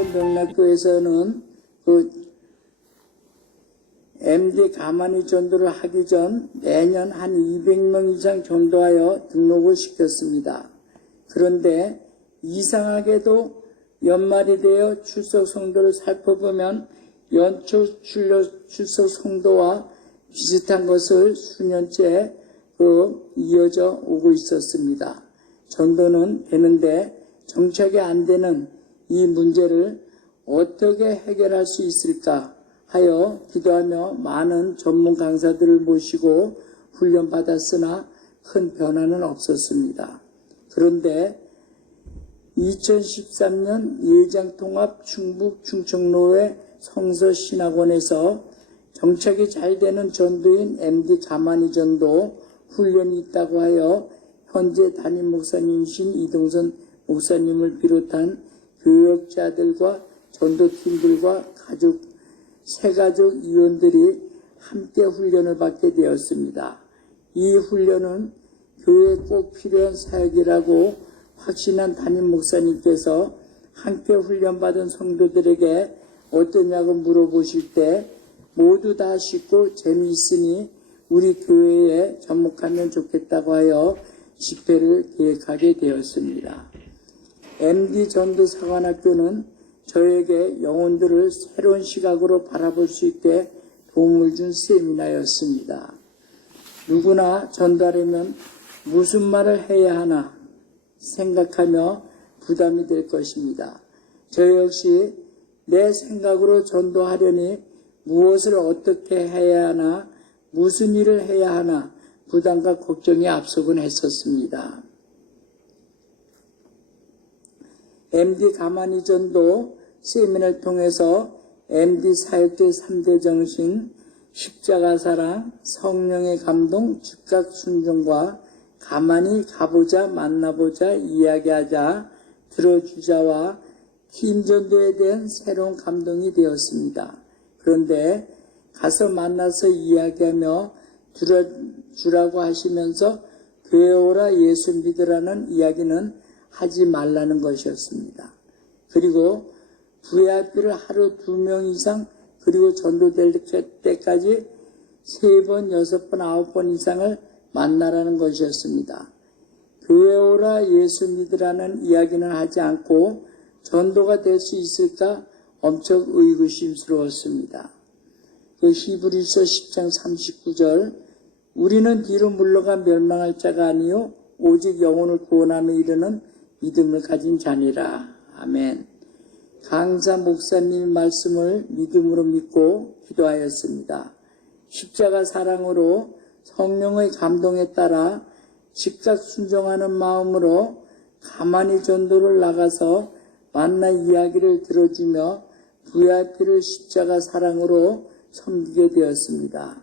인천 명락교에서는 그 MD 가만히 전도를 하기 전 매년 한 200명 이상 전도하여 등록을 시켰습니다. 그런데 이상하게도 연말이 되어 출석 성도를 살펴보면 연초 출석 성도와 비슷한 것을 수년째 이어져 오고 있었습니다. 전도는 되는데 정착이 안 되는 이 문제를 어떻게 해결할 수 있을까 하여 기도하며 많은 전문 강사들을 모시고 훈련받았으나 큰 변화는 없었습니다. 그런데 2013년 예장통합 충북 충청로의 성서신학원에서 정착이 잘 되는 전도인 MD 가만히 전도 훈련이 있다고 하여 현재 담임 목사님이신 이동선 목사님을 비롯한 교역자들과 전도팀들과 새가족 위원들이 함께 훈련을 받게 되었습니다. 이 훈련은 교회에 꼭 필요한 사역이라고 확신한 담임 목사님께서 함께 훈련받은 성도들에게 어떠냐고 물어보실 때 모두 다 쉽고 재미있으니 우리 교회에 접목하면 좋겠다고 하여 집회를 기획하게 되었습니다. MD 전도사관학교는 저에게 영혼들을 새로운 시각으로 바라볼 수 있게 도움을 준 세미나였습니다. 누구나 전도하려면 무슨 말을 해야 하나 생각하며 부담이 될 것입니다. 저 역시 내 생각으로 전도하려니 무엇을 어떻게 해야 하나, 무슨 일을 해야 하나 부담과 걱정이 앞서곤 했었습니다. MD 가만히 전도 세미나를 통해서 MD 사역의 3대 정신, 십자가 사랑, 성령의 감동, 즉각 순종과 가만히 가보자, 만나보자, 이야기하자, 들어주자와 팀 전도에 대한 새로운 감동이 되었습니다. 그런데 가서 만나서 이야기하며 들어주라고 하시면서 교회 오라 예수 믿으라는 이야기는 하지 말라는 것이었습니다. 그리고 VIP를 하루 2명 이상 그리고 전도될 때까지 3번, 6번, 9번 이상을 만나라는 것이었습니다. 교회 오라 예수 믿으라는 이야기는 하지 않고 전도가 될 수 있을까 엄청 의구심스러웠습니다. 그 히브리서 10장 39절 우리는 뒤로 물러가 멸망할 자가 아니요 오직 영혼을 구원함에 이르는 믿음을 가진 자니라. 아멘. 강사 목사님의 말씀을 믿음으로 믿고 기도하였습니다. 십자가 사랑으로 성령의 감동에 따라 즉각 순종하는 마음으로 가만히 전도를 나가서 만나 이야기를 들어주며 VIP를 십자가 사랑으로 섬기게 되었습니다.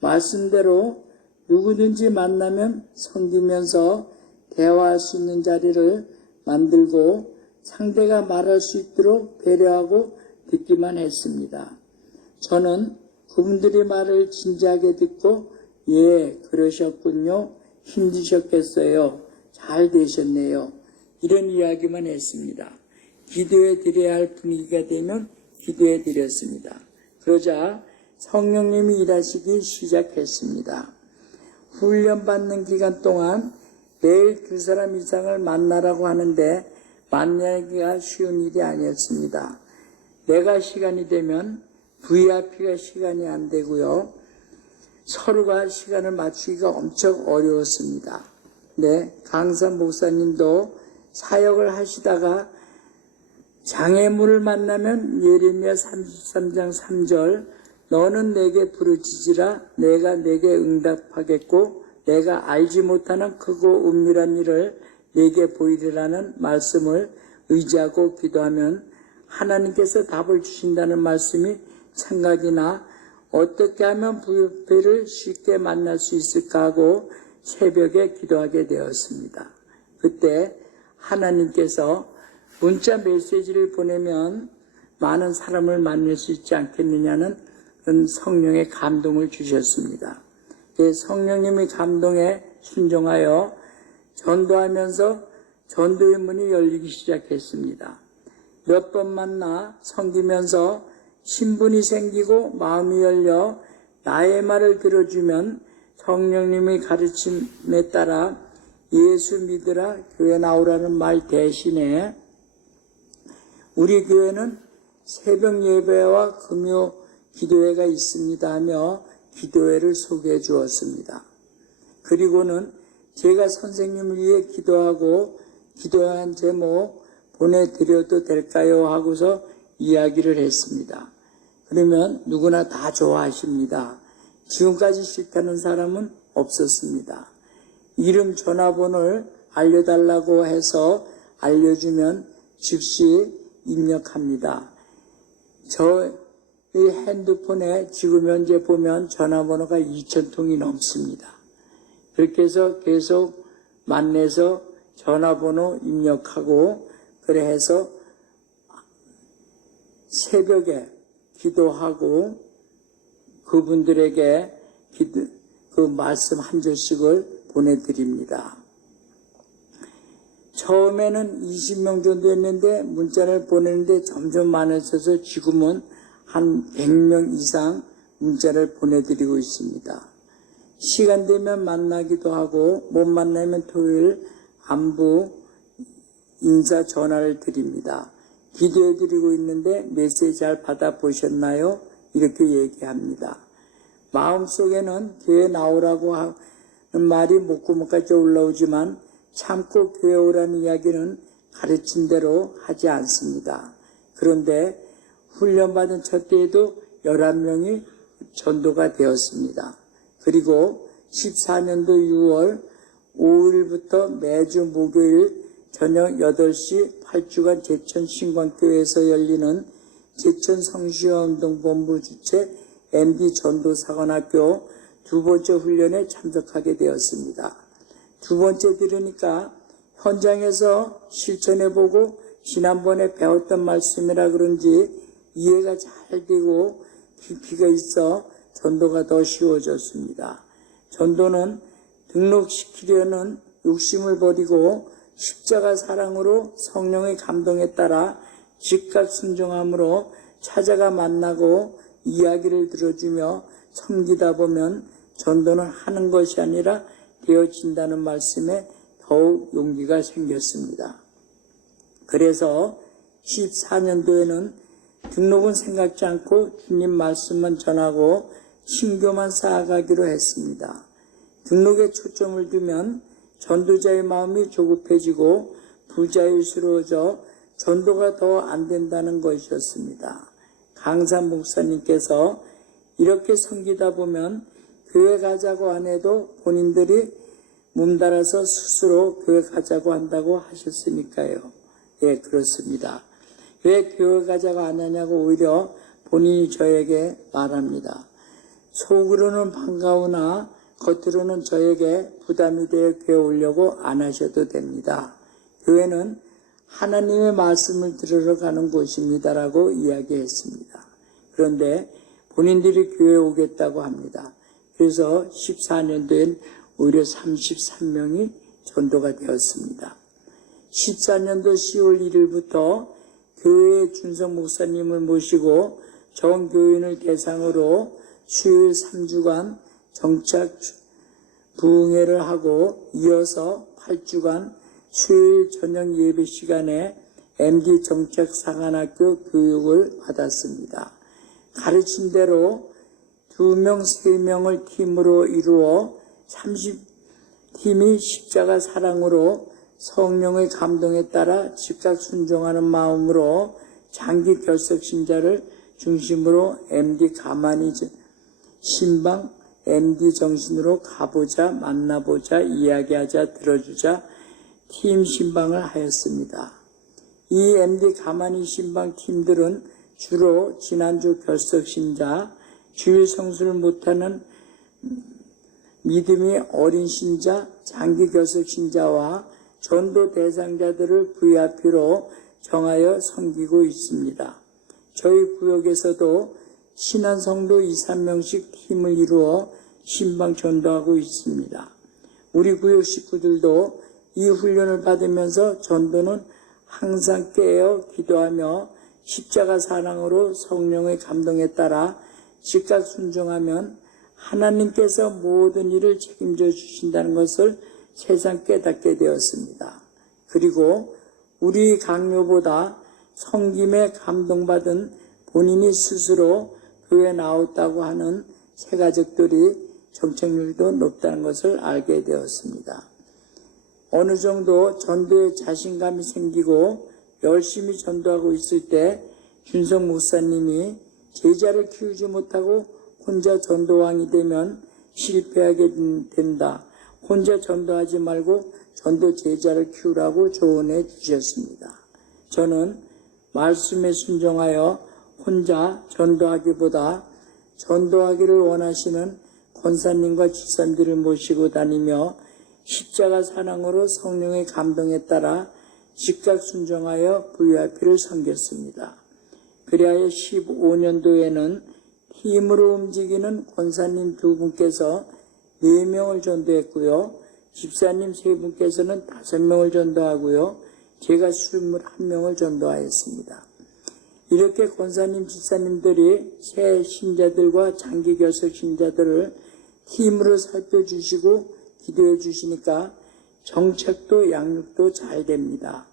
말씀대로 누구든지 만나면 섬기면서 대화할 수 있는 자리를 만들고 상대가 말할 수 있도록 배려하고 듣기만 했습니다. 저는 그분들의 말을 진지하게 듣고 예, 그러셨군요. 힘드셨겠어요. 잘 되셨네요. 이런 이야기만 했습니다. 기도해 드려야 할 분위기가 되면 기도해 드렸습니다. 그러자 성령님이 일하시기 시작했습니다. 훈련받는 기간 동안 매일 2사람 이상을 만나라고 하는데 만나기가 쉬운 일이 아니었습니다. 내가 시간이 되면 VIP가 시간이 안 되고요. 서로가 시간을 맞추기가 엄청 어려웠습니다. 네, 강사 목사님도 사역을 하시다가 장애물을 만나면 예레미야 33장 3절 너는 내게 부르짖으라 내가 내게 응답하겠고 내가 알지 못하는 크고 은밀한 일을 내게 보이리라는 말씀을 의지하고 기도하면 하나님께서 답을 주신다는 말씀이 생각이 나 어떻게 하면 VIP를 쉽게 만날 수 있을까 하고 새벽에 기도하게 되었습니다. 그때 하나님께서 문자 메시지를 보내면 많은 사람을 만날 수 있지 않겠느냐는 성령의 감동을 주셨습니다. 성령님의 감동에 순종하여 전도하면서 전도의 문이 열리기 시작했습니다. 몇 번 만나 섬기면서 신분이 생기고 마음이 열려 나의 말을 들어주면 성령님의 가르침에 따라 예수 믿으라 교회 나오라는 말 대신에 우리 교회는 새벽 예배와 금요 기도회가 있습니다 하며 기도회를 소개해 주었습니다. 그리고는 제가 선생님을 위해 기도하고 기도한 제목 보내드려도 될까요? 하고서 이야기를 했습니다. 그러면 누구나 다 좋아하십니다. 지금까지 싫다는 사람은 없었습니다. 이름 전화번호를 알려달라고 해서 알려주면 즉시 입력합니다. 저의 핸드폰에 지금 현재 보면 전화번호가 2,000통이 넘습니다. 그렇게 해서 계속 만나서 전화번호 입력하고 그래 해서 새벽에 기도하고 그분들에게 그 말씀 한 절씩을 보내드립니다. 처음에는 20명 정도 했는데 문자를 보내는데 점점 많아져서 지금은 한 100명 이상 문자를 보내드리고 있습니다. 시간 되면 만나기도 하고 못 만나면 토요일 안부 인사 전화를 드립니다. 기도해드리고 있는데 메시지 잘 받아보셨나요? 이렇게 얘기합니다. 마음속에는 교회 나오라고 하는 말이 목구멍까지 올라오지만 참고 교회 오라는 이야기는 가르친 대로 하지 않습니다. 그런데 훈련받은 첫 때에도 11명이 전도가 되었습니다. 그리고 14년도 6월 5일부터 매주 목요일 저녁 8시 8주간 제천 신광교회에서 열리는 제천 성시화운동본부 주최 MD 전도사관학교 두 번째 훈련에 참석하게 되었습니다. 두 번째 들으니까 현장에서 실천해보고 지난번에 배웠던 말씀이라 그런지 이해가 잘 되고 깊이가 있어 전도가 더 쉬워졌습니다. 전도는 등록시키려는 욕심을 버리고 십자가 사랑으로 성령의 감동에 따라 즉각 순종함으로 찾아가 만나고 이야기를 들어주며 섬기다 보면 전도는 하는 것이 아니라 되어진다는 말씀에 더욱 용기가 생겼습니다. 그래서 14년도에는 등록은 생각지 않고 주님 말씀만 전하고 신교만 쌓아가기로 했습니다. 등록에 초점을 두면 전도자의 마음이 조급해지고 부자유스러워져 전도가 더 안 된다는 것이었습니다. 강산 목사님께서 이렇게 섬기다 보면 교회 가자고 안 해도 본인들이 몸달아서 스스로 교회 가자고 한다고 하셨으니까요. 예, 그렇습니다. 왜 교회 가자고 안 하냐고 오히려 본인이 저에게 말합니다. 속으로는 반가우나 겉으로는 저에게 부담이 되어 교회 오려고 안 하셔도 됩니다. 교회는 하나님의 말씀을 들으러 가는 곳입니다라고 이야기했습니다. 그런데 본인들이 교회에 오겠다고 합니다. 그래서 14년도엔 오히려 33명이 전도가 되었습니다. 14년도 10월 1일부터 교회의 준성 목사님을 모시고 전 교인을 대상으로 수요일 3주간 정착 부흥회를 하고 이어서 8주간 수요일 저녁 예배 시간에 MD 정착 사관학교 교육을 받았습니다. 가르친 대로 2명, 3명을 팀으로 이루어 30팀이 십자가 사랑으로 성령의 감동에 따라 즉각 순종하는 마음으로 장기 결석 신자를 중심으로 MD 가만히 신방 MD 정신으로 가보자, 만나보자, 이야기하자, 들어주자 팀 신방을 하였습니다. 이 MD 가만히 신방 팀들은 주로 지난주 결석 신자, 주일 성수를 못하는 믿음이 어린 신자, 장기 결석 신자와 전도 대상자들을 VIP로 정하여 섬기고 있습니다. 저희 구역에서도 신한 성도 2, 3명씩 팀을 이루어 신방 전도하고 있습니다. 우리 구역 식구들도 이 훈련을 받으면서 전도는 항상 깨어 기도하며 십자가 사랑으로 성령의 감동에 따라 즉각 순종하면 하나님께서 모든 일을 책임져 주신다는 것을 새삼 깨닫게 되었습니다. 그리고 우리 강요보다 성김에 감동받은 본인이 스스로 교회에 나왔다고 하는 새가족들이 정착률도 높다는 것을 알게 되었습니다. 어느 정도 전도에 자신감이 생기고 열심히 전도하고 있을 때 준석 목사님이 제자를 키우지 못하고 혼자 전도왕이 되면 실패하게 된다. 혼자 전도하지 말고 전도 제자를 키우라고 조언해 주셨습니다. 저는 말씀에 순종하여 혼자 전도하기보다 전도하기를 원하시는 권사님과 집사님들을 모시고 다니며 십자가 사랑으로 성령의 감동에 따라 즉각 순종하여 VIP를 섬겼습니다. 그리하여 15년도에는 힘으로 움직이는 권사님 2분께서 4명을 전도했고요. 집사님 3분께서는 5명을 전도하고요. 제가 21명을 전도하였습니다. 이렇게 권사님, 집사님들이 새 신자들과 장기 결석 신자들을 팀으로 살펴주시고 기도해 주시니까 정책도 양육도 잘 됩니다.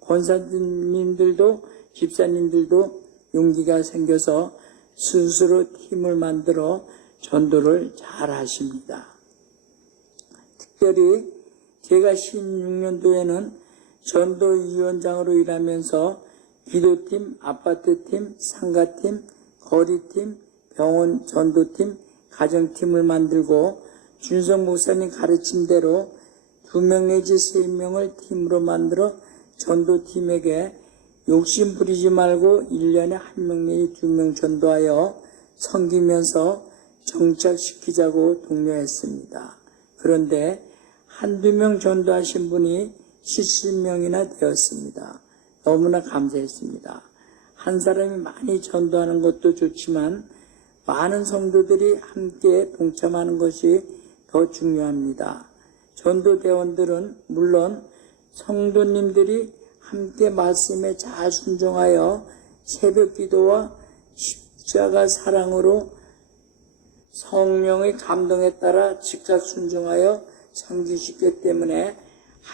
권사님들도 집사님들도 용기가 생겨서 스스로 팀을 만들어 전도를 잘 하십니다. 특별히 제가 16년도에는 전도위원장으로 일하면서 기도팀, 아파트팀, 상가팀, 거리팀, 병원 전도팀, 가정팀을 만들고 준석 목사님 가르침대로 2명 내지 3명을 팀으로 만들어 전도팀에게 욕심 부리지 말고 1년에 1명 내지 2명 전도하여 섬기면서 정착시키자고 독려했습니다. 그런데 한두 명 전도하신 분이 70명이나 되었습니다. 너무나 감사했습니다. 한 사람이 많이 전도하는 것도 좋지만 많은 성도들이 함께 동참하는 것이 더 중요합니다. 전도대원들은 물론 성도님들이 함께 말씀에 잘 순종하여 새벽 기도와 십자가 사랑으로 성령의 감동에 따라 즉각 순종하여 섬기시기 때문에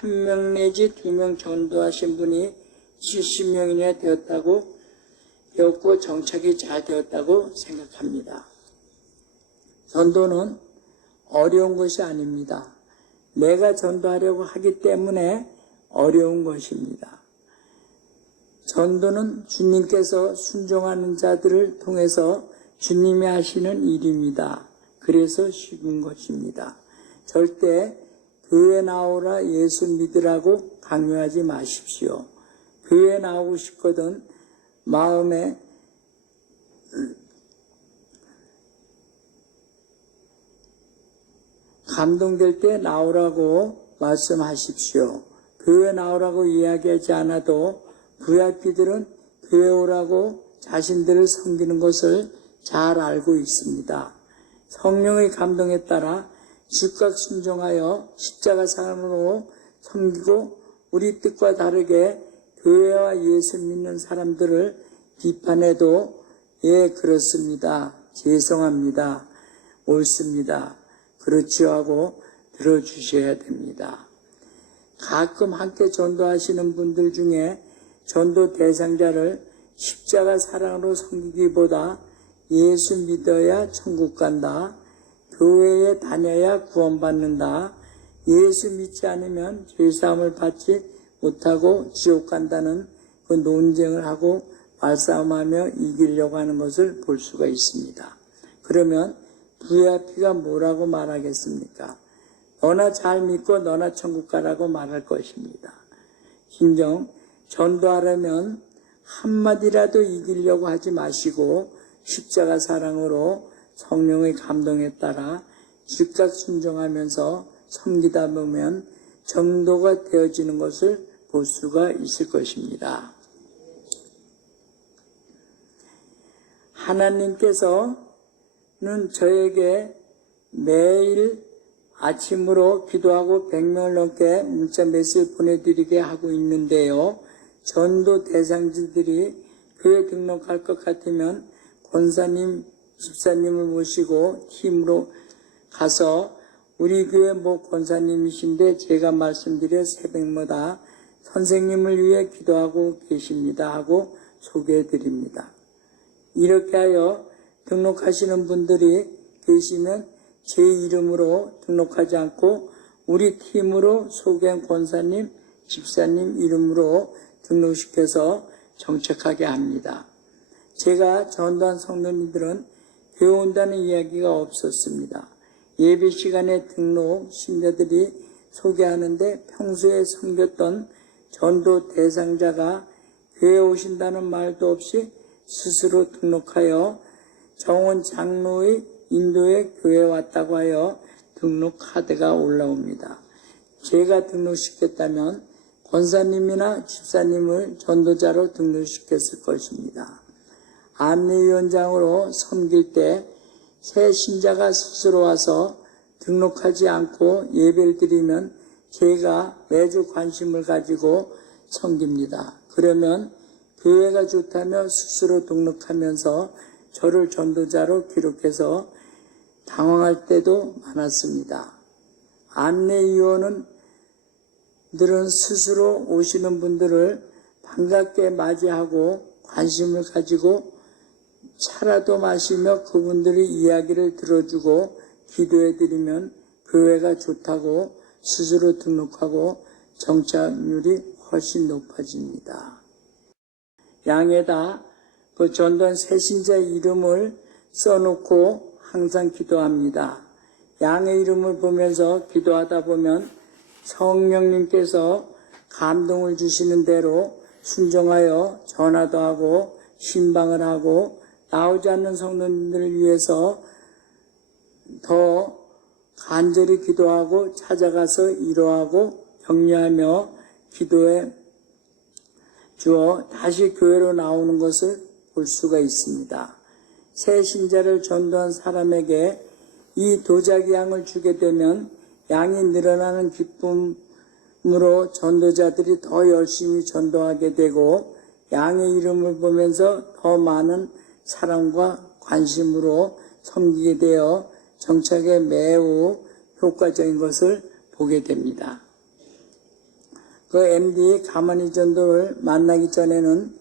1명 내지 2명 전도하신 분이 70명이나 되었고 정착이 잘 되었다고 생각합니다. 전도는 어려운 것이 아닙니다. 내가 전도하려고 하기 때문에 어려운 것입니다. 전도는 주님께서 순종하는 자들을 통해서 주님이 하시는 일입니다. 그래서 쉬운 것입니다. 절대 교회 나오라 예수 믿으라고 강요하지 마십시오. 교회 나오고 싶거든 마음에 감동될 때 나오라고 말씀하십시오. 교회 나오라고 이야기하지 않아도 VIP들은 교회 오라고 자신들을 섬기는 것을 잘 알고 있습니다. 성령의 감동에 따라 즉각 순종하여 십자가 사랑으로 섬기고 우리 뜻과 다르게 교회와 예수 믿는 사람들을 비판해도 예 그렇습니다. 죄송합니다. 옳습니다. 그렇지요 하고 들어주셔야 됩니다. 가끔 함께 전도하시는 분들 중에 전도 대상자를 십자가 사랑으로 섬기기보다 예수 믿어야 천국 간다. 교회에 다녀야 구원받는다. 예수 믿지 않으면 죄사함을 받지 못하고 지옥 간다는 그 논쟁을 하고 말싸움하며 이기려고 하는 것을 볼 수가 있습니다. 그러면 VIP가 뭐라고 말하겠습니까? 너나 잘 믿고 너나 천국 가라고 말할 것입니다. 진정 전도하려면 한마디라도 이기려고 하지 마시고 십자가 사랑으로 성령의 감동에 따라 즉각 순종하면서 섬기다 보면 정도가 되어지는 것을 볼 수가 있을 것입니다. 하나님께서는 저에게 매일 아침으로 기도하고 100명을 넘게 문자 메시지 보내드리게 하고 있는데요. 전도 대상지들이 교회 등록할 것 같으면 권사님, 집사님을 모시고 팀으로 가서 우리 교회 뭐 권사님이신데 제가 말씀드려 새벽마다 선생님을 위해 기도하고 계십니다 하고 소개해 드립니다. 이렇게 하여 등록하시는 분들이 계시면 제 이름으로 등록하지 않고 우리 팀으로 소개한 권사님, 집사님 이름으로 등록시켜서 정착하게 합니다. 제가 전도한 성도님들은 교회 온다는 이야기가 없었습니다. 예배 시간에 등록 신자들이 소개하는데 평소에 섬겼던 전도 대상자가 교회에 오신다는 말도 없이 스스로 등록하여 정원 장로의 인도에 교회에 왔다고 하여 등록 카드가 올라옵니다. 제가 등록시켰다면 권사님이나 집사님을 전도자로 등록시켰을 것입니다. 안내위원장으로 섬길 때 새 신자가 스스로 와서 등록하지 않고 예배를 드리면 제가 매주 관심을 가지고 섬깁니다. 그러면 교회가 좋다며 스스로 등록하면서 저를 전도자로 기록해서 당황할 때도 많았습니다. 안내위원은 들은 스스로 오시는 분들을 반갑게 맞이하고 관심을 가지고 차라도 마시며 그분들의 이야기를 들어주고 기도해드리면 교회가 좋다고 스스로 등록하고 정착률이 훨씬 높아집니다. 양에다 그 전도한 새신자 이름을 써놓고 항상 기도합니다. 양의 이름을 보면서 기도하다 보면 성령님께서 감동을 주시는 대로 순종하여 전화도 하고 신방을 하고 나오지 않는 성도님들을 위해서 더 간절히 기도하고 찾아가서 위로하고 격려하며 기도해 주어 다시 교회로 나오는 것을 볼 수가 있습니다. 새 신자를 전도한 사람에게 이 도자기 양을 주게 되면 양이 늘어나는 기쁨으로 전도자들이 더 열심히 전도하게 되고 양의 이름을 보면서 더 많은 사랑과 관심으로 섬기게 되어 정착에 매우 효과적인 것을 보게 됩니다. 그 MD 가만히 전도를 만나기 전에는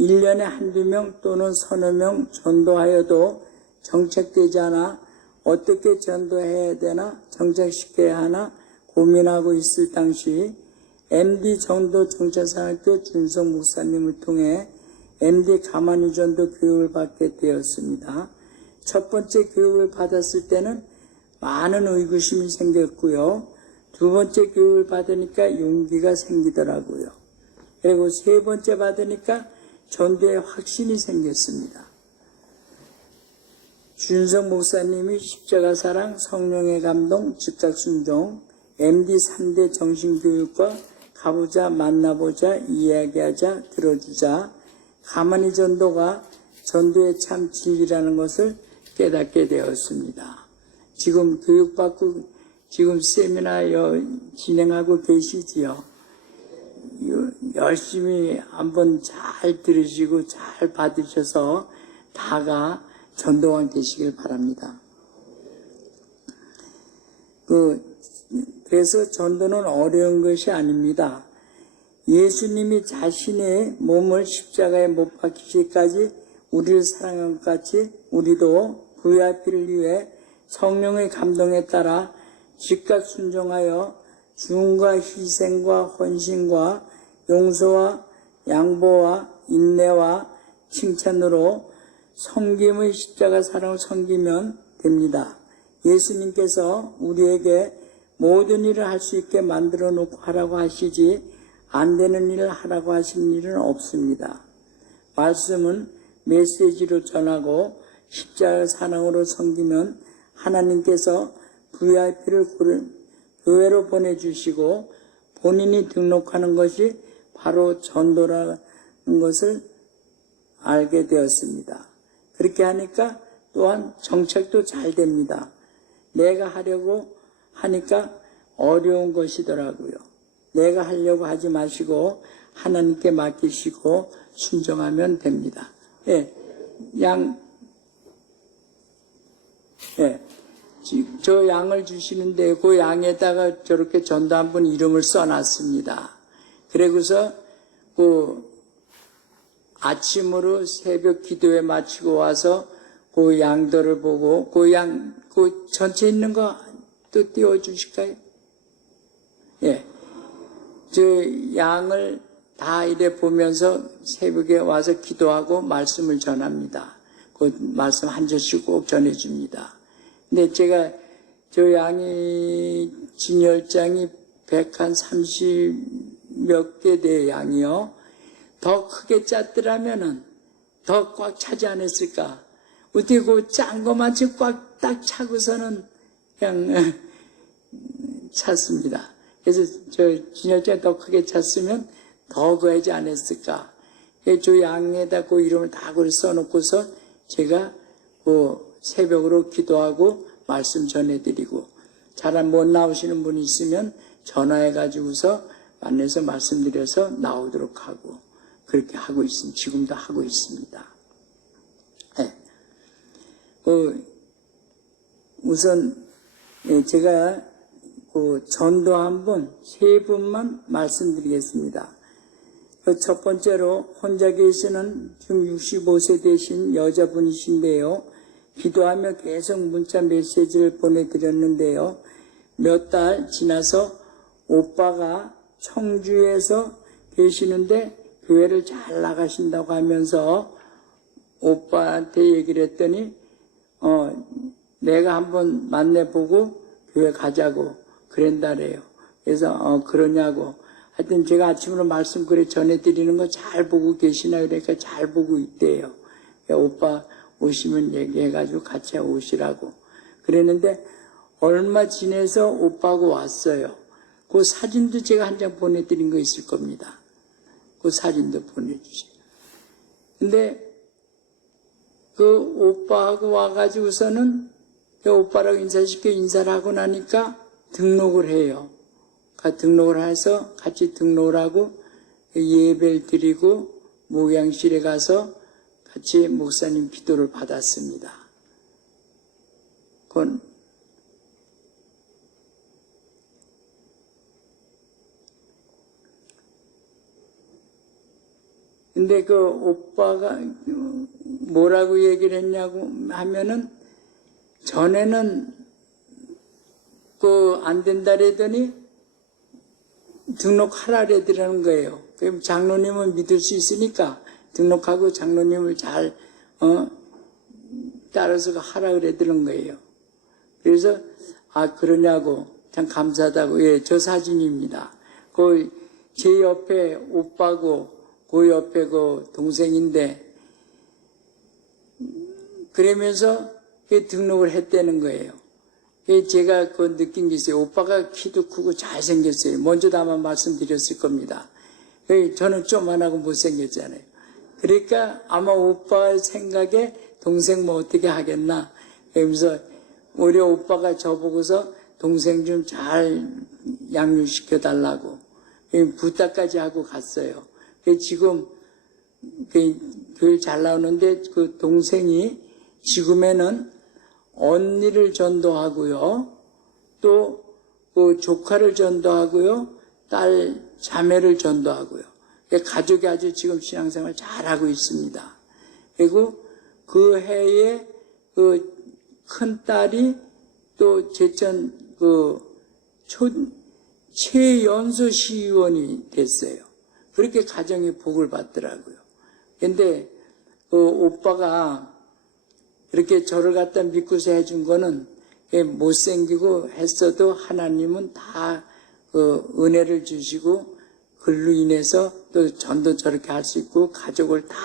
1년에 한두 명 또는 서너 명 전도하여도 정착되지 않아 어떻게 전도해야 되나 정착시켜야 하나 고민하고 있을 당시 MD 전도 정착사학교 준성 목사님을 통해 MD 가만히 전도 교육을 받게 되었습니다. 첫 번째 교육을 받았을 때는 많은 의구심이 생겼고요. 두 번째 교육을 받으니까 용기가 생기더라고요. 그리고 세 번째 받으니까 전도에 확신이 생겼습니다. 준성 목사님이 십자가 사랑, 성령의 감동, 즉각 순종, MD 3대 정신교육과 가보자, 만나보자, 이야기하자, 들어주자, 가만히 전도가 전도의 참 진리라는 것을 깨닫게 되었습니다. 지금 교육받고 지금 세미나 진행하고 계시지요. 열심히 한번 잘 들으시고 잘 받으셔서 다가 전도관 되시길 바랍니다. 그래서 전도는 어려운 것이 아닙니다. 예수님이 자신의 몸을 십자가에 못 박히시기까지 우리를 사랑한 것 같이 우리도 VIP를 위해 성령의 감동에 따라 즉각 순종하여 죽음과 희생과 헌신과 용서와 양보와 인내와 칭찬으로 섬김의 십자가 사랑을 섬기면 됩니다. 예수님께서 우리에게 모든 일을 할 수 있게 만들어 놓고 하라고 하시지 안 되는 일을 하라고 하시는 일은 없습니다. 말씀은 메시지로 전하고 십자가 사랑으로 섬기면 하나님께서 VIP를 교회로 보내주시고 본인이 등록하는 것이 바로 전도라는 것을 알게 되었습니다. 그렇게 하니까 또한 정책도 잘 됩니다. 내가 하려고 하니까 어려운 것이더라고요. 내가 하려고 하지 마시고 하나님께 맡기시고 순종하면 됩니다. 예, 저 양을 주시는데 그 양에다가 저렇게 전도한 분 이름을 써놨습니다. 그러고서 아침으로 새벽 기도회 마치고 와서 그 양들을 보고 그 전체 있는 거 또 띄워주실까요? 예. 저 양을 다 이래 보면서 새벽에 와서 기도하고 말씀을 전합니다. 그 말씀 한 절씩 꼭 전해줍니다. 근데 제가 저 양이 진열장이 130몇 개 대 양이요. 더 크게 짰더라면은 더 꽉 차지 않았을까? 어떻게 그 짠 것만치 꽉 딱 차고서는 그냥 찼습니다. 그래서 저 진열장 더 크게 찼으면 더 구하지 않았을까? 저 양에다 그 이름을 다 써놓고서 제가 그 새벽으로 기도하고 말씀 전해드리고 잘 못 나오시는 분이 있으면 전화해가지고서 만나서 말씀드려서 나오도록 하고 그렇게 하고 있습니다. 지금도 하고 있습니다. 네. 우선 제가 전도한 분 세 분만 말씀드리겠습니다. 첫 번째로 혼자 계시는 지금 65세 되신 여자분이신데요. 기도하며 계속 문자 메시지를 보내드렸는데요. 몇 달 지나서 오빠가 청주에서 계시는데 교회를 잘 나가신다고 하면서 오빠한테 얘기를 했더니 내가 한번 만나보고 교회 가자고 그런다래요. 그래서 그러냐고. 하여튼 제가 아침으로 말씀 그래 전해드리는 거 잘 보고 계시나 그러니까 잘 보고 있대요. 오빠 오시면 얘기해가지고 같이 오시라고 그랬는데 얼마 지내서 오빠하고 왔어요. 그 사진도 제가 한 장 보내드린 거 있을 겁니다. 그 사진도 보내주세요. 근데 그 오빠하고 와가지고서는 그 오빠라고 인사를 하고 나니까 등록을 해요. 등록을 해서 같이 등록을 하고 예배를 드리고 목양실에 가서 같이 목사님 기도를 받았습니다. 근데 그 오빠가 뭐라고 얘기를 했냐고 하면은 전에는 안 된다 그러더니 등록하라 그러더라는 거예요. 그럼 장로님은 믿을 수 있으니까 등록하고 장로님을 잘 따라서 하라 그러더라는 거예요. 그래서 그러냐고 참 감사하다고. 예, 저 사진입니다. 제 옆에 오빠고 그 옆에 그 동생인데 그러면서 등록을 했다는 거예요. 제가 느낀 게 있어요. 오빠가 키도 크고 잘생겼어요. 먼저도 아마 말씀드렸을 겁니다. 저는 쪼만하고 못생겼잖아요. 그러니까 아마 오빠 생각에 동생 뭐 어떻게 하겠나. 그러면서 오히려 오빠가 저보고서 동생 좀 잘 양육시켜 달라고 부탁까지 하고 갔어요. 지금 교회 잘 나오는데 그 동생이 지금에는 언니를 전도하고요. 또 그 조카를 전도하고요. 딸 자매를 전도하고요. 가족이 아주 지금 신앙생활 잘하고 있습니다. 그리고 그 해에 그 큰딸이 또 제천 최연소 시의원이 됐어요. 그렇게 가정이 복을 받더라고요. 근데 오빠가 이렇게 저를 갖다 믿고서 해준 거는 못생기고 했어도 하나님은 다 은혜를 주시고 그로 인해서 또 전도 저렇게 할 수 있고 가족을 다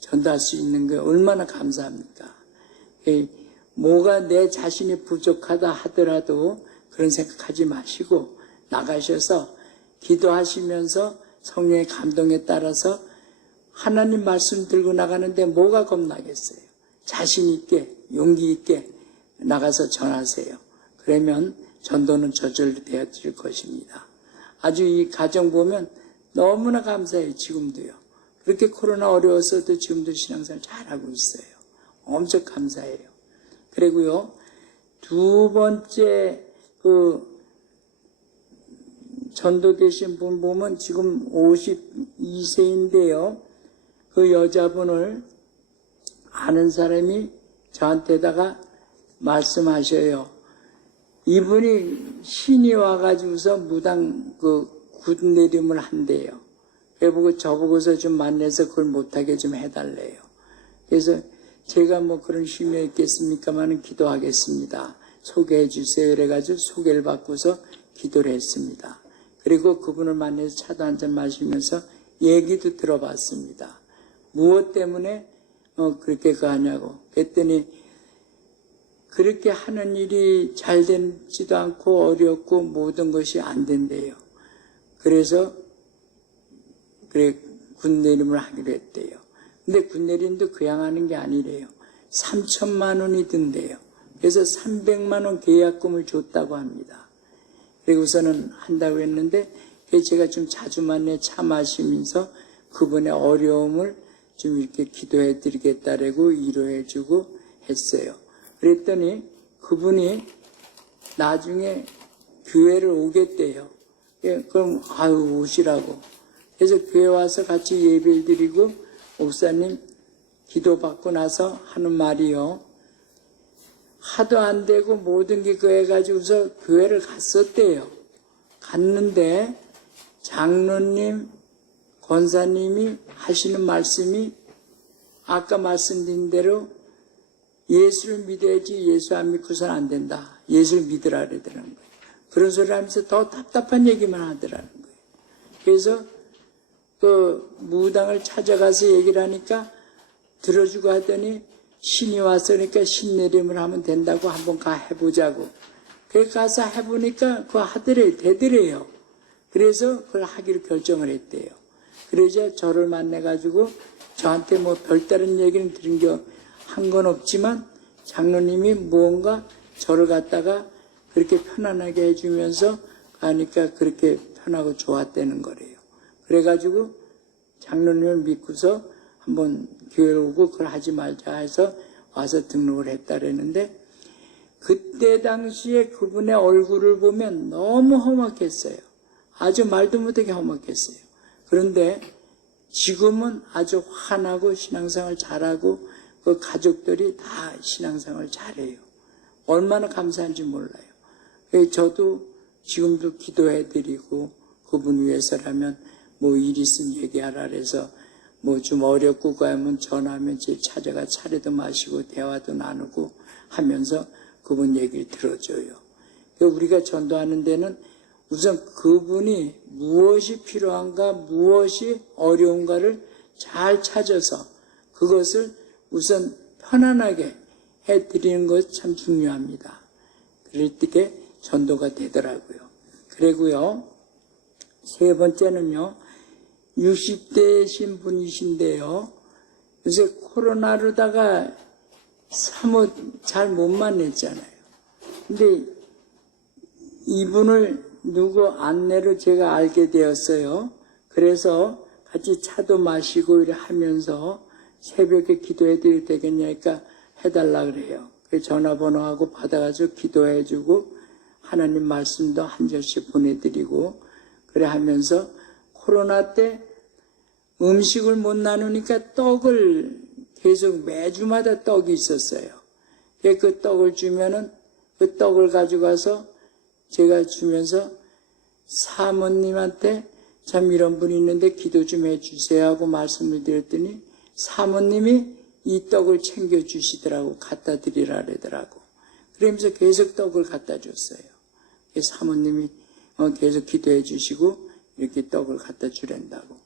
전도할 수 있는 게 얼마나 감사합니까? 뭐가 내 자신이 부족하다 하더라도 그런 생각하지 마시고 나가셔서 기도하시면서 성령의 감동에 따라서 하나님 말씀 들고 나가는데 뭐가 겁나겠어요? 자신 있게 용기 있게 나가서 전하세요. 그러면 전도는 저절로 되어질 것입니다. 아주 이 가정 보면 너무나 감사해요. 지금도요. 그렇게 코로나 어려웠어도 지금도 신앙생활 잘하고 있어요. 엄청 감사해요. 그리고요, 두 번째 전도되신 분 보면 지금 52세인데요. 그 여자분을 아는 사람이 저한테다가 말씀하셔요. 이분이 신이 와가지고서 무당 굿 내림을 한대요. 그래보고 저보고서 좀 만나서 그걸 못하게 좀 해달래요. 그래서 제가 뭐 그런 힘이 있겠습니까만은 기도하겠습니다. 소개해 주세요. 그래가지고 소개를 받고서 기도를 했습니다. 그리고 그분을 만나서 차도 한잔 마시면서 얘기도 들어봤습니다. 무엇 때문에 그렇게 하냐고. 그랬더니 그렇게 하는 일이 잘 되지도 않고 어렵고 모든 것이 안 된대요. 그래서 그래 굿내림을 하기로 했대요. 근데 굿내림도 그냥 하는 게 아니래요. 3천만 원이 든대요. 그래서 300만 원 계약금을 줬다고 합니다. 그리고서는 한다고 했는데 제가 좀 자주 만나 차 마시면서 그분의 어려움을 좀 이렇게 기도해 드리겠다라고 위로해 주고 했어요. 그랬더니 그분이 나중에 교회를 오겠대요. 그럼 오시라고. 그래서 교회 와서 같이 예배를 드리고 목사님 기도받고 나서 하는 말이요. 하도 안 되고 모든 게 그래가지고서 교회를 갔었대요. 갔는데 장로님, 권사님이 하시는 말씀이 아까 말씀드린 대로 예수를 믿어야지 예수 안 믿고서는 안 된다. 예수를 믿으라 그러더라는 거예요. 그런 소리를 하면서 더 답답한 얘기만 하더라는 거예요. 그래서 그 무당을 찾아가서 얘기를 하니까 들어주고 하더니 신이 와서 그러니까 신내림을 하면 된다고 한번 해보자고. 그래 가서 해보니까 그거 하더래요. 되더래요. 그래서 그걸 하기로 결정을 했대요. 그러자 저를 만나가지고 저한테 뭐 별다른 얘기는 들은 게 한 건 없지만 장로님이 무언가 저를 갖다가 그렇게 편안하게 해주면서 하니까 그렇게 편하고 좋았다는 거래요. 그래가지고 장로님을 믿고서 한번 교회를 오고 그걸 하지 말자 해서 와서 등록을 했다 그랬는데 그때 당시에 그분의 얼굴을 보면 너무 험악했어요. 아주 말도 못하게 험악했어요. 그런데 지금은 아주 환하고 신앙생활 잘하고 그 가족들이 다 신앙생활 잘해요. 얼마나 감사한지 몰라요. 저도 지금도 기도해드리고 그분 위해서라면 뭐 일 있으면 얘기하라 그래서 뭐 좀 어렵고 가면 전화하면 제 찾아가 차례도 마시고 대화도 나누고 하면서 그분 얘기를 들어줘요. 우리가 전도하는 데는 우선 그분이 무엇이 필요한가 무엇이 어려운가를 잘 찾아서 그것을 우선 편안하게 해드리는 것 참 중요합니다. 그럴 때 전도가 되더라고요. 그리고요, 세 번째는요, 60대신 분이신데요, 요새 코로나로다가 사뭇 잘 못 만났잖아요. 근데 이분을 누구 안내로 제가 알게 되었어요. 그래서 같이 차도 마시고 이렇게 하면서 새벽에 기도해 드릴 되겠냐니까 해달라 그래요. 전화번호하고 받아가지고 기도해주고 하나님 말씀도 한 절씩 보내드리고 그래 하면서 코로나 때 음식을 못 나누니까 떡을 계속 매주마다 떡이 있었어요. 그 떡을 주면은 그 떡을 가져가서 제가 주면서 사모님한테 참 이런 분이 있는데 기도 좀 해주세요 하고 말씀을 드렸더니 사모님이 이 떡을 챙겨주시더라고. 갖다 드리라 그러더라고. 그러면서 계속 떡을 갖다 줬어요. 사모님이 계속 기도해 주시고 이렇게 떡을 갖다 주랜다고.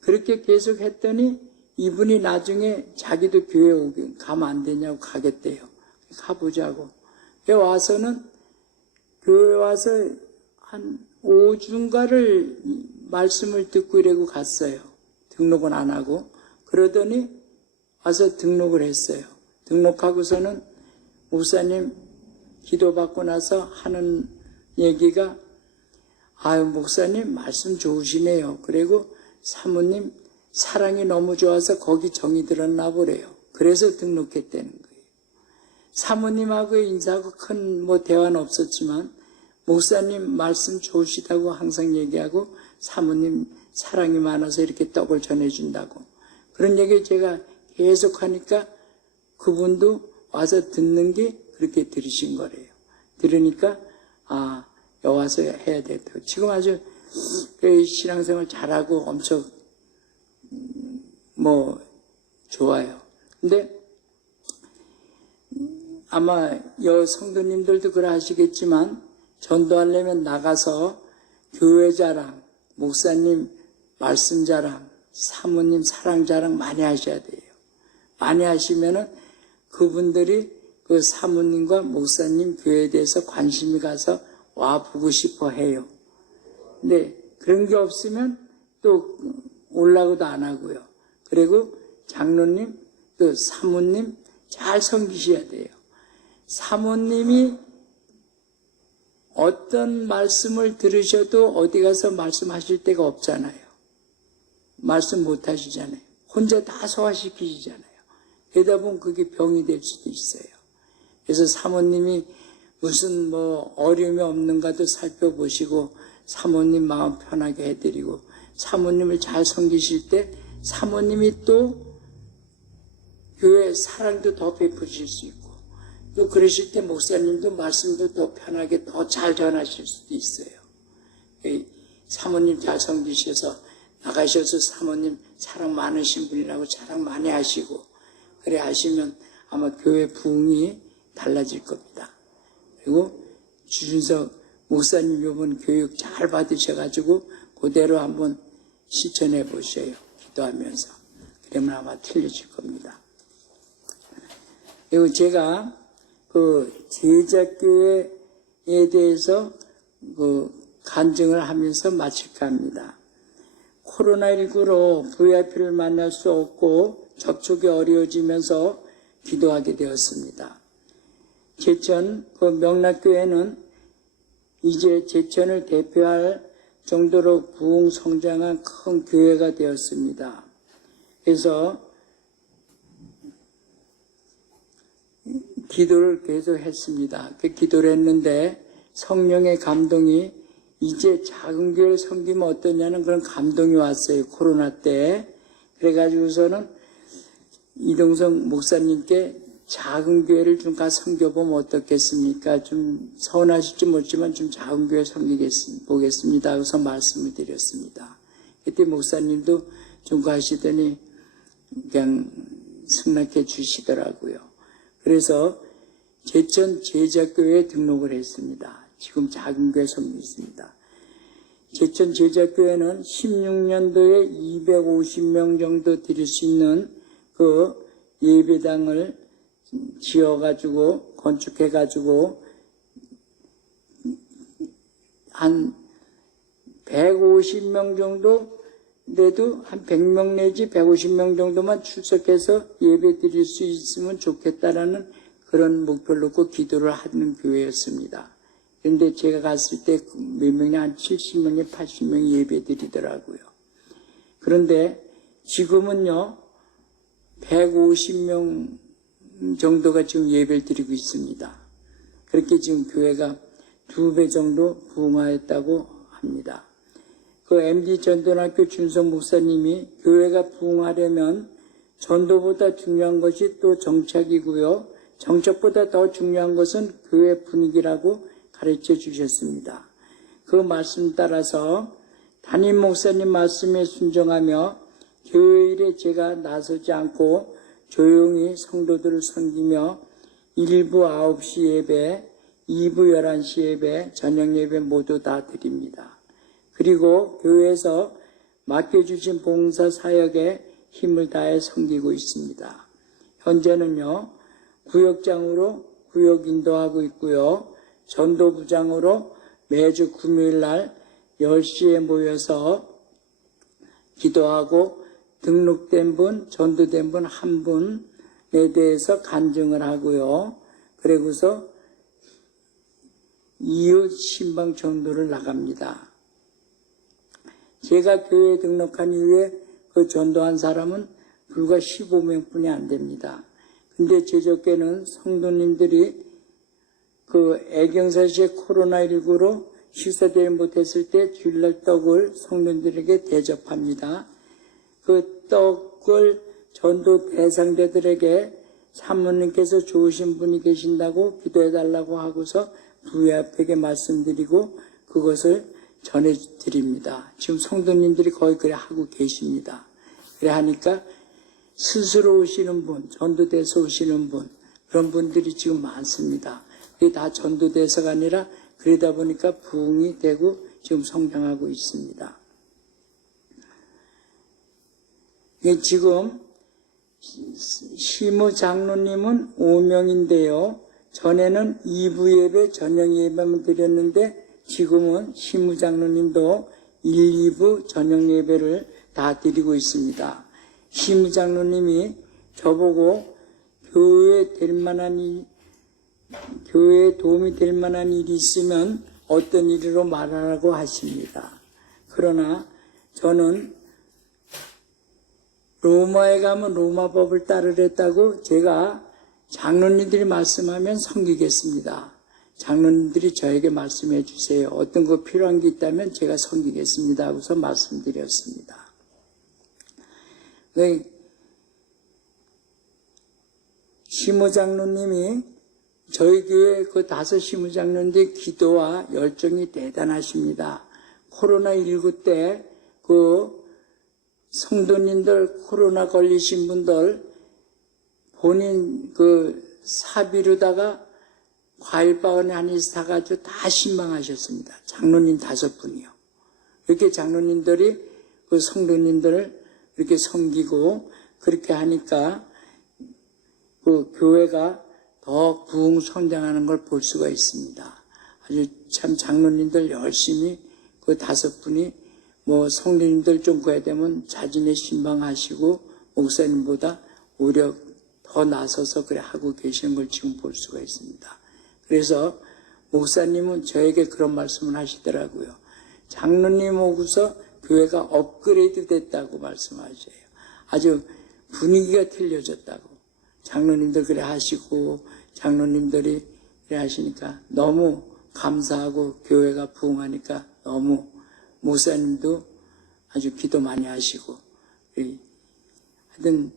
그렇게 계속 했더니 이분이 나중에 자기도 교회 가면 안 되냐고 가겠대요. 가보자고. 와서는 교회 와서 한 5주인가를 말씀을 듣고 이러고 갔어요. 등록은 안 하고. 그러더니 와서 등록을 했어요. 등록하고서는 목사님 기도받고 나서 하는 얘기가 아유 목사님 말씀 좋으시네요. 그리고 사모님 사랑이 너무 좋아서 거기 정이 들었나 보래요. 그래서 등록했다는 거예요. 사모님하고 인사하고 큰 뭐 대화는 없었지만 목사님 말씀 좋으시다고 항상 얘기하고 사모님 사랑이 많아서 이렇게 떡을 전해준다고 그런 얘기를 제가 계속 하니까 그분도 와서 듣는 게 그렇게 들으신 거래요. 들으니까 아 여기 와서 해야 되겠다고. 지금 아주 신앙생활 잘하고 엄청 뭐 좋아요. 근데 아마 여 성도님들도 그러 하시겠지만 전도하려면 나가서 교회 자랑, 목사님 말씀 자랑, 사모님 사랑 자랑 많이 하셔야 돼요. 많이 하시면은 그분들이 그 사모님과 목사님 교회에 대해서 관심이 가서 와 보고 싶어 해요. 근데 그런 게 없으면 또 올라고도 안 하고요. 그리고 장로님, 또 사모님 잘 섬기셔야 돼요. 사모님이 어떤 말씀을 들으셔도 어디 가서 말씀하실 데가 없잖아요. 말씀 못 하시잖아요. 혼자 다 소화시키시잖아요. 그러다 보면 그게 병이 될 수도 있어요. 그래서 사모님이 무슨 뭐 어려움이 없는가도 살펴보시고 사모님 마음 편하게 해드리고 사모님을 잘 섬기실 때 사모님이 또 교회 사랑도 더 베푸실 수 있고 또 그러실 때 목사님도 말씀도 더 편하게 더 잘 전하실 수도 있어요. 사모님 잘 섬기셔서 나가셔서 사모님 사랑 많으신 분이라고 자랑 많이 하시고 그래 하시면 아마 교회 부흥이 달라질 겁니다. 그리고 주준석 목사님 이번 교육 잘 받으셔가지고 그대로 한번 실천해 보셔요. 기도하면서. 그러면 아마 틀려질 겁니다. 그리고 제가 그 제자교회에 대해서 그 간증을 하면서 마칠까 합니다. 코로나19로 VIP를 만날 수 없고 접촉이 어려워지면서 기도하게 되었습니다. 제천 그 명락교회는 이제 제천을 대표할 정도로 부흥 성장한 큰 교회가 되었습니다. 그래서 기도를 계속 했습니다. 그 기도를 했는데 성령의 감동이 이제 작은 교회를 섬기면 어떠냐는 그런 감동이 왔어요. 코로나 때. 그래가지고서는 이동성 목사님께 작은 교회를 좀 가서 섬겨보면 어떻겠습니까? 좀 서운하실지 모르지만 좀 작은 교회 섬기보겠습니다. 하고서 말씀을 드렸습니다. 그때 목사님도 좀 가시더니 그냥 승낙해 주시더라고요. 그래서 제천 제자교회에 등록을 했습니다. 지금 작은 교회 섬기고 있습니다. 제천 제자교회는 16년도에 250명 정도 드릴 수 있는 그 예배당을 지어가지고 건축해가지고 한 150명 정도 내도 한 100명 내지 150명 정도만 출석해서 예배 드릴 수 있으면 좋겠다라는 그런 목표를 놓고 기도를 하는 교회였습니다. 그런데 제가 갔을 때 몇 명이 한 70명에 80명이 예배 드리더라고요. 그런데 지금은요 150명 정도가 지금 예배를 드리고 있습니다. 그렇게 지금 교회가 2배 정도 부흥하였다고 합니다. 그 MD 전도학교 준성 목사님이 교회가 부흥하려면 전도보다 중요한 것이 또 정착이고요. 정착보다 더 중요한 것은 교회 분위기라고 가르쳐 주셨습니다. 그 말씀 따라서 담임 목사님 말씀에 순종하며 교회 일에 제가 나서지 않고 조용히 성도들을 섬기며 1부 9시 예배, 2부 11시 예배, 저녁 예배 모두 다 드립니다. 그리고 교회에서 맡겨주신 봉사 사역에 힘을 다해 섬기고 있습니다. 현재는요, 구역장으로 구역 인도하고 있고요. 전도부장으로 매주 금요일 날 10시에 모여서 기도하고 등록된 분, 전도된 분 한 분에 대해서 간증을 하고요. 그리고서 이웃 신방 전도를 나갑니다. 제가 교회에 등록한 이후에 그 전도한 사람은 불과 15명뿐이 안 됩니다. 근데 제적께는 성도님들이 그 애경사시의 코로나19로 식사대회 못했을 때 주일날 떡을 성도님들에게 대접합니다. 그 떡을 전도 대상자들에게 사모님께서 좋으신 분이 계신다고 기도해달라고 하고서 부회합에게 말씀드리고 그것을 전해드립니다. 지금 성도님들이 거의 그래 하고 계십니다. 그래 하니까 스스로 오시는 분, 전도돼서 오시는 분, 그런 분들이 지금 많습니다. 그게 다 전도돼서가 아니라 그러다 보니까 부흥이 되고 지금 성장하고 있습니다. 지금 시무 장로님은 5명인데요. 전에는 2부 예배, 저녁 예배만 드렸는데 지금은 시무 장로님도 1, 2부 저녁 예배를 다 드리고 있습니다. 시무 장로님이 저보고 교회에 도움이 될 만한 일이 있으면 어떤 일으로 말하라고 하십니다. 그러나 저는 로마에 가면 로마법을 따르랬다고 제가 장로님들이 말씀하면 섬기겠습니다. 장로님들이 저에게 말씀해 주세요. 어떤 거 필요한 게 있다면 제가 섬기겠습니다 하고서 말씀드렸습니다. 시무장로님이 저희 교회 그 5 시무장로님들의 기도와 열정이 대단하십니다. 코로나19 때 그 성도님들 코로나 걸리신 분들 본인 그 사비로다가 과일바구니 하나 사가지고 다 신방하셨습니다. 장로님 5분이요. 이렇게 장로님들이 그 성도님들을 이렇게 섬기고 그렇게 하니까 그 교회가 더 부흥 성장하는 걸 볼 수가 있습니다. 아주 참 장로님들 열심히 그 5분이 뭐 성도님들 좀 구해야 되면 자진의 신방하시고 목사님보다 오히려 더 나서서 그래 하고 계시는 걸 지금 볼 수가 있습니다. 그래서 목사님은 저에게 그런 말씀을 하시더라고요. 장로님 오고서 교회가 업그레이드 됐다고 말씀하셔요. 아주 분위기가 틀려졌다고. 장로님들 그래 하시고 장로님들이 그래 하시니까 너무 감사하고 교회가 부흥하니까 너무 목사님도 아주 기도 많이 하시고 하여튼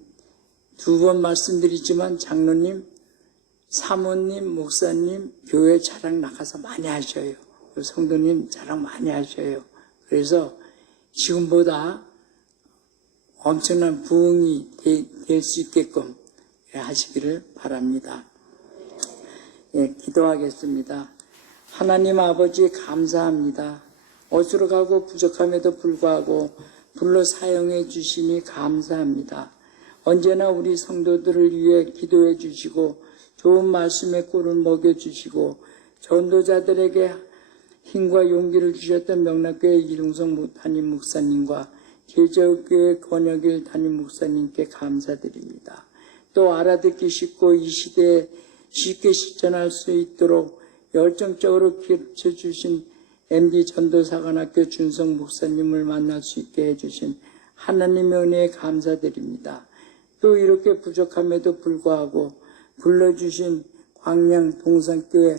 2번 말씀드리지만 장로님, 사모님, 목사님 교회 자랑 나가서 많이 하셔요. 성도님 자랑 많이 하셔요. 그래서 지금보다 엄청난 부흥이 될 수 있게끔 하시기를 바랍니다. 예, 기도하겠습니다. 하나님 아버지 감사합니다. 어수룩하고 부족함에도 불구하고 불러 사용해 주시니 감사합니다. 언제나 우리 성도들을 위해 기도해 주시고 좋은 말씀의 꿀을 먹여 주시고 전도자들에게 힘과 용기를 주셨던 명락교회 이동성 담임 목사님과 제자교회 권혁일 담임 목사님께 감사드립니다. 또 알아듣기 쉽고 이 시대에 쉽게 실천할 수 있도록 열정적으로 가르쳐 주신 MD 전도사관학교 준성 목사님을 만날 수 있게 해주신 하나님의 은혜에 감사드립니다. 또 이렇게 부족함에도 불구하고 불러주신 광양 동산교회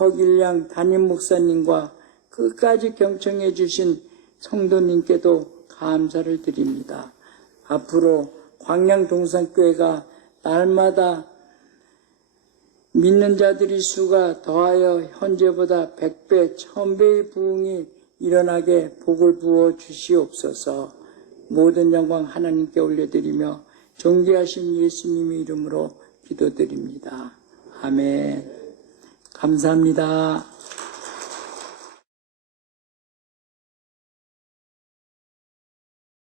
허길양 담임 목사님과 끝까지 경청해 주신 성도님께도 감사를 드립니다. 앞으로 광양 동산교회가 날마다 믿는 자들의 수가 더하여 현재보다 100배, 1000배의 부흥이 일어나게 복을 부어 주시옵소서. 모든 영광 하나님께 올려드리며 존귀하신 예수님의 이름으로 기도드립니다. 아멘. 감사합니다.